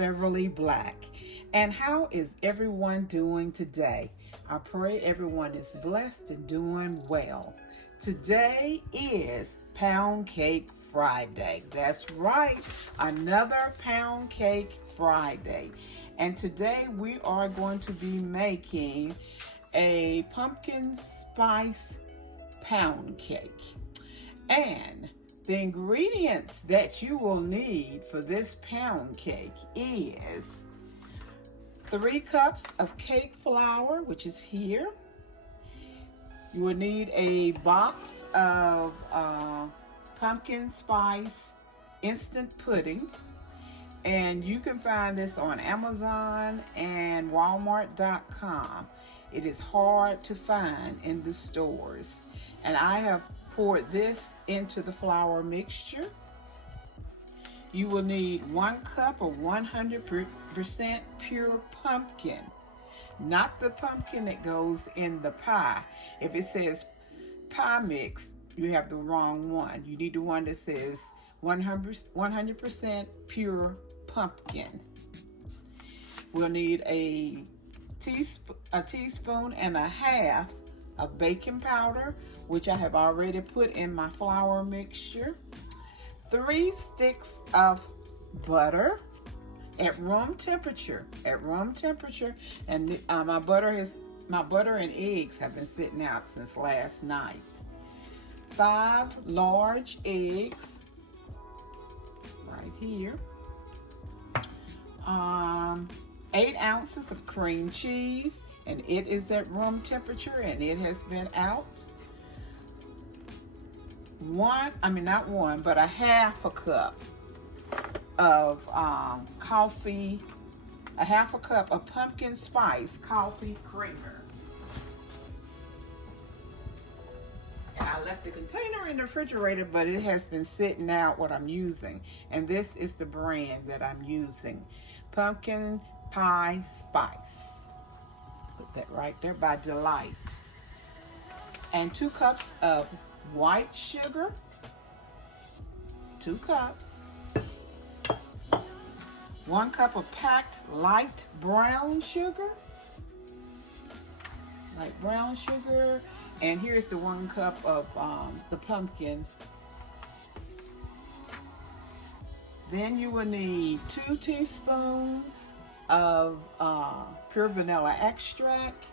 Beverly Black. And how is everyone doing today? I pray everyone is blessed and doing well. Today is Pound Cake Friday. That's right, another Pound Cake Friday. And today we are going to be making a pumpkin spice pound cake. And the ingredients that you will need for this pound cake is 3 cups of cake flour, which is here. You will need a box of pumpkin spice instant pudding. And you can find this on Amazon and Walmart.com. It is hard to find in the stores. And I have poured this into the flour mixture. You will need 1 cup of 100% pure pumpkin, not the pumpkin that goes in the pie. If it says pie mix, you have the wrong one. You need the one that says 100% pure pumpkin. We'll need a teaspoon and a half of baking powder, which I have already put in my flour mixture. 3 sticks of butter at room temperature. And my butter and eggs have been sitting out since last night. 5 large eggs, right here. 8 ounces of cream cheese, and it is at room temperature and it has been out. A half a cup of coffee, a half a cup of pumpkin spice coffee creamer. And I left the container in the refrigerator, but it has been sitting out what I'm using. And this is the brand that I'm using. Pumpkin Pie Spice. Put that right there, by Delight. And 2 cups of white sugar. 2 cups. 1 cup of packed light brown sugar. And here's the 1 cup of the pumpkin. Then you will need 2 teaspoons of pure vanilla extract.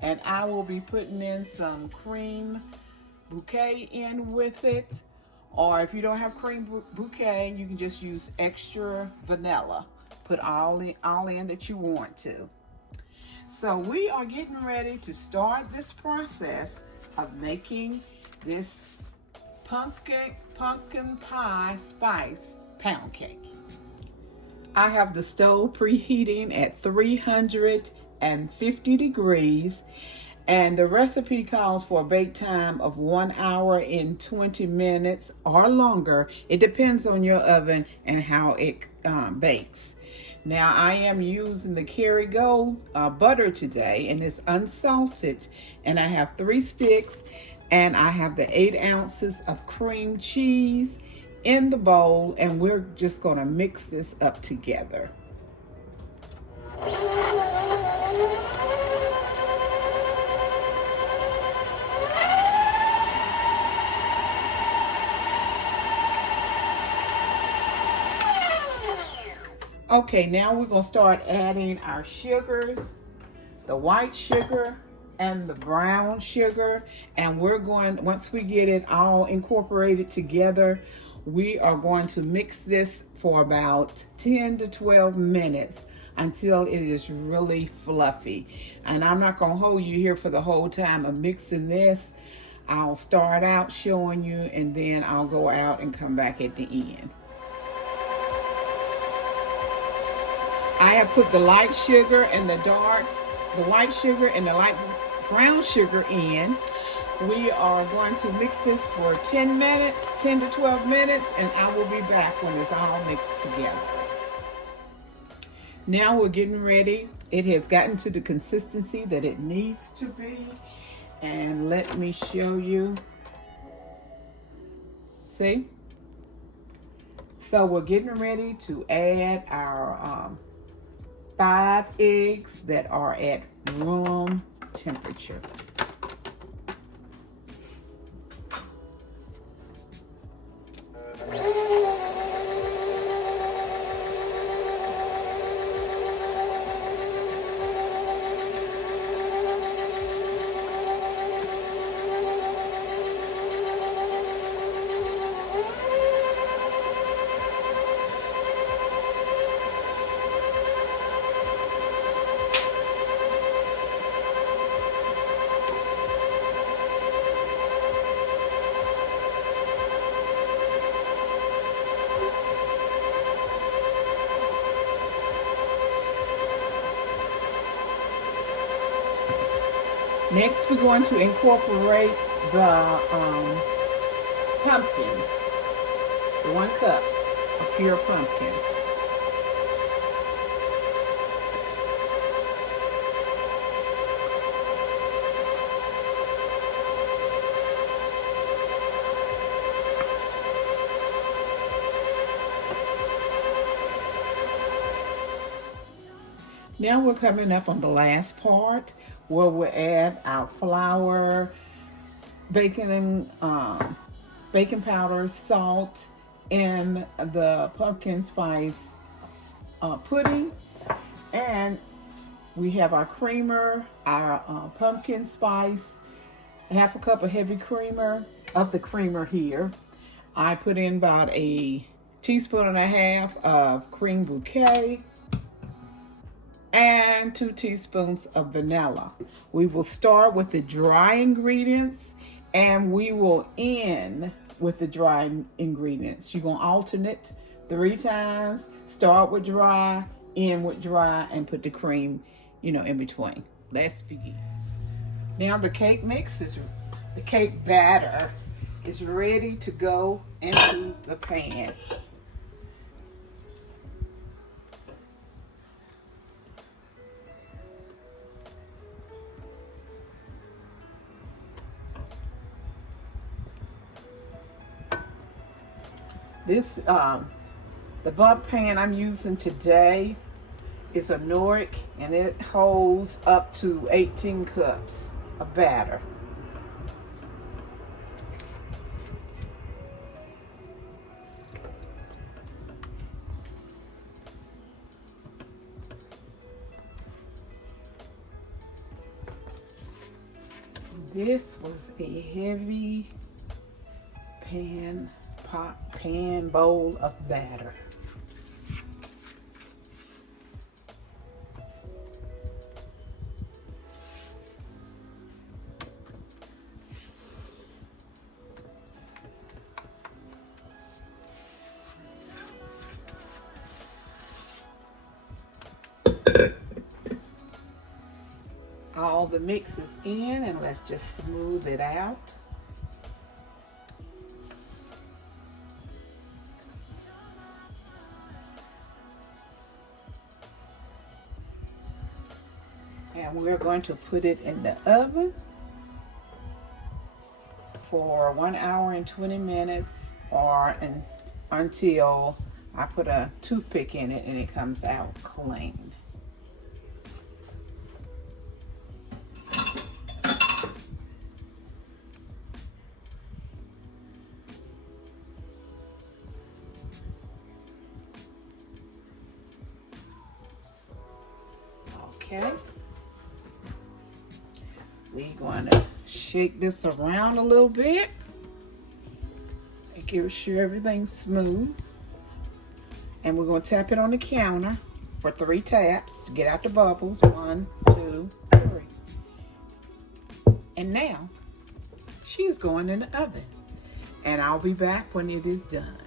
And I will be putting in some cream bouquet in with it. Or if you don't have cream bouquet, you can just use extra vanilla. Put all in that you want to. So we are getting ready to start this process of making this pumpkin pie spice pound cake. I have the stove preheating at 350 degrees, and the recipe calls for a bake time of 1 hour and 20 minutes or longer. It depends on your oven and how it bakes. Now I am using the Kerrygold butter today, and it's unsalted, and I have 3 sticks, and I have the 8 ounces of cream cheese in the bowl, and we're just going to mix this up together. Okay, now we're going to start adding our sugars, the white sugar and the brown sugar. And we're going, once we get it all incorporated together, we are going to mix this for about 10 to 12 minutes until it is really fluffy. And I'm not going to hold you here for the whole time of mixing this. I'll start out showing you, and then I'll go out and come back at the end. I have put the light sugar and the white sugar and the light brown sugar in. We are going to mix this for 10 to 12 minutes, and I will be back when it's all mixed together. Now we're getting ready. It has gotten to the consistency that it needs to be. And let me show you. See? So we're getting ready to add our 5 eggs that are at room temperature. Next, we're going to incorporate the pumpkin, 1 cup of pure pumpkin. Now we're coming up on the last part where we'll add our flour, baking powder, salt, and the pumpkin spice pudding. And we have our creamer, our pumpkin spice, 1/2 cup of heavy creamer of the creamer here. I put in about 1.5 teaspoons of cream bouquet and 2 teaspoons of vanilla. We will start with the dry ingredients and we will end with the dry ingredients. You're gonna alternate 3 times, start with dry, end with dry, and put the cream, in between. Let's begin. Now the cake the cake batter is ready to go into the pan. This, the bump pan I'm using today is a Nordic, and it holds up to 18 cups of batter. This was a heavy pan bowl of batter. All the mix is in, and let's just smooth it out. And we're going to put it in the oven for 1 hour and 20 minutes until I put a toothpick in it and it comes out clean. Okay. We're going to shake this around a little bit. Make sure everything's smooth. And we're going to tap it on the counter for 3 taps to get out the bubbles. 1, 2, 3. And now, she is going in the oven. And I'll be back when it is done.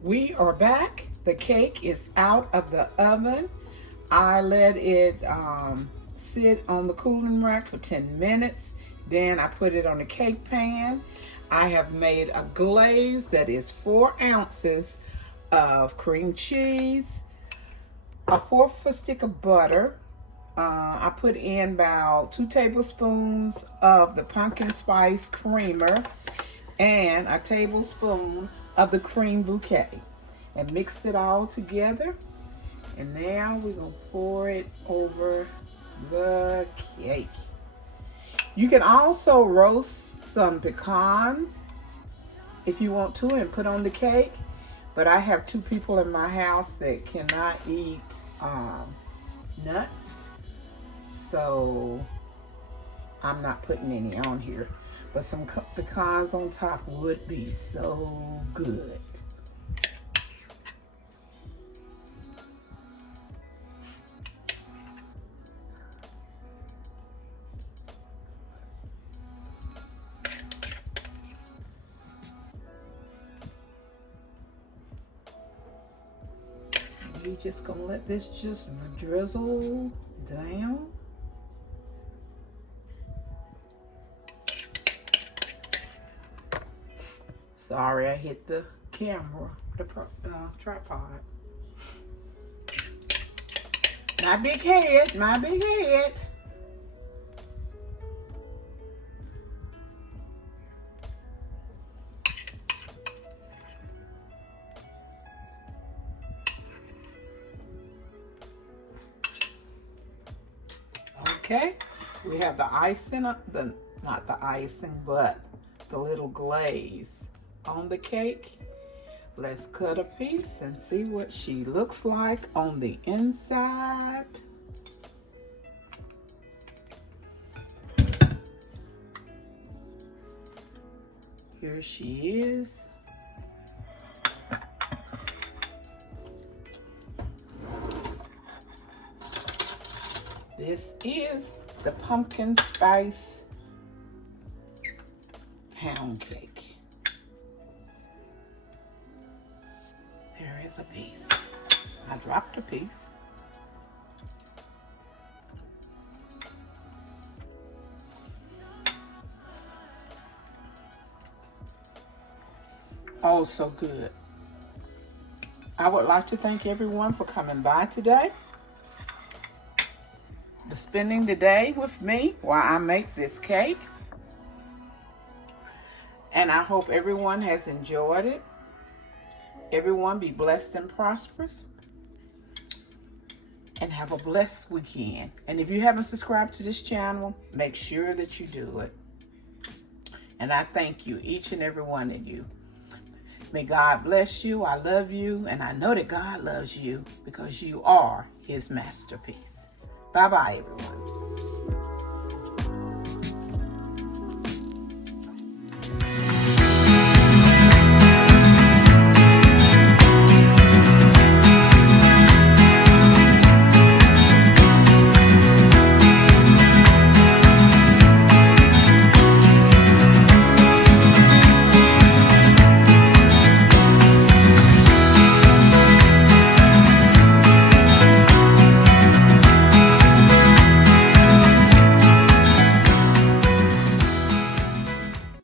We are back. The cake is out of the oven. I let it sit on the cooling rack for 10 minutes. Then I put it on the cake pan. I have made a glaze that is 4 ounces of cream cheese, a 1/4 of a stick of butter. I put in about 2 tablespoons of the pumpkin spice creamer and a tablespoon of the cream bouquet and mixed it all together. And now we're going to pour it over the cake. You can also roast some pecans if you want to and put on the cake. But I have 2 people in my house that cannot eat nuts. So I'm not putting any on here. But some pecans on top would be so good. You're just gonna let this just drizzle down. Sorry, I hit the camera, the tripod. My big head, my big head. Okay, we have the icing, not the icing, but the little glaze on the cake. Let's cut a piece and see what she looks like on the inside. Here she is. This is the pumpkin spice pound cake. There is a piece. I dropped a piece. Oh, so good. I would like to thank everyone for coming by today, spending the day with me while I make this cake. And I hope everyone has enjoyed it. Everyone be blessed and prosperous. And have a blessed weekend. And if you haven't subscribed to this channel, make sure that you do it. And I thank you, each and every one of you. May God bless you. I love you. And I know that God loves you because you are his masterpiece. Bye-bye, everyone.